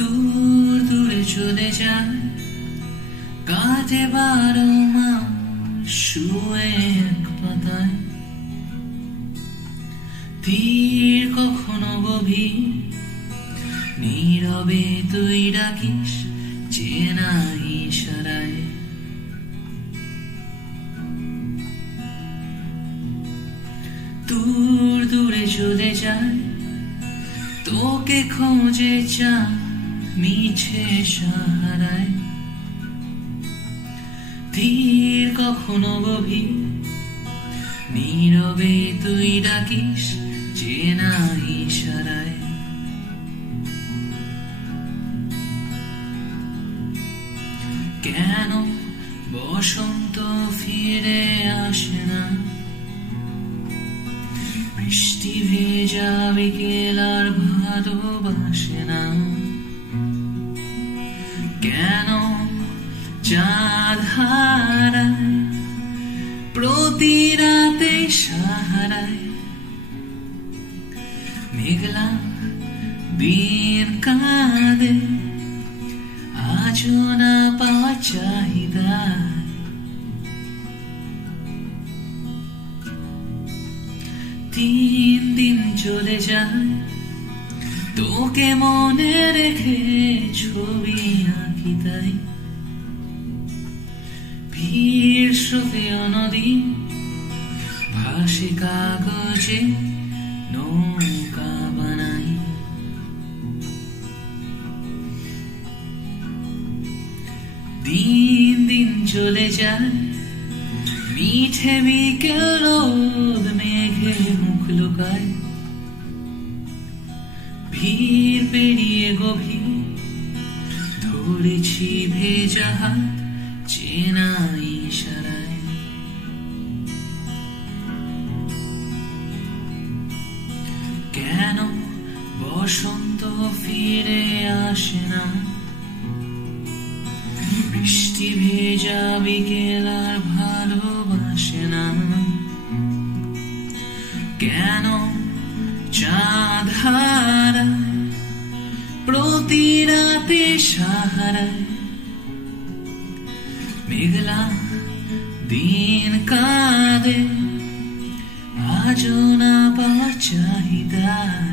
দূর দূরে চলে যায়, কাটে 12 মাস শুয়ে এক পাতায়। তীর কখনো গভীর, নীরবে তুই ডাকিস চেনা ইশারায়। দূর দূরে চলে যায়, তোকে খোঁজে চাঁদ মিছে সাহারায়। তীর কখনো গভীর, নীরবে তুই ডাকিস চেনা ইশারায়। কেন বসন্ত ফিরে আসে না, বৃষ্টি ভেজা বিকেল আর ভালোবাসে না। কেন চাঁদ হারায় প্রতি রাতে সাহারায়। মেঘলা দিন কাঁদে আজও না পাওয়া চাহিদায়। তিন দিন চলে যায়, তোকে মনে রেখে ছবি আঁকি তাই। ভিড় স্রোতে নদী ভাসে কাগজে নৌকা বানাই। দিন দিন চলে যায়, মিঠে বিকেল রোদ মেঘে মুখ লুকায়। ভিড় পেরিয়ে গভীর ধরেছি ভেজা হাত চেনা ইশারায়। কেন বসন্ত ফিরে আসে না, বৃষ্টি ভেজা বিকেল আর ভালোবাসে না। কেন চাঁদ হারায় প্রতি রাতে সাহারায়। মেঘলা দিন কাঁদে আজও না পাওয়া চাহিদায়।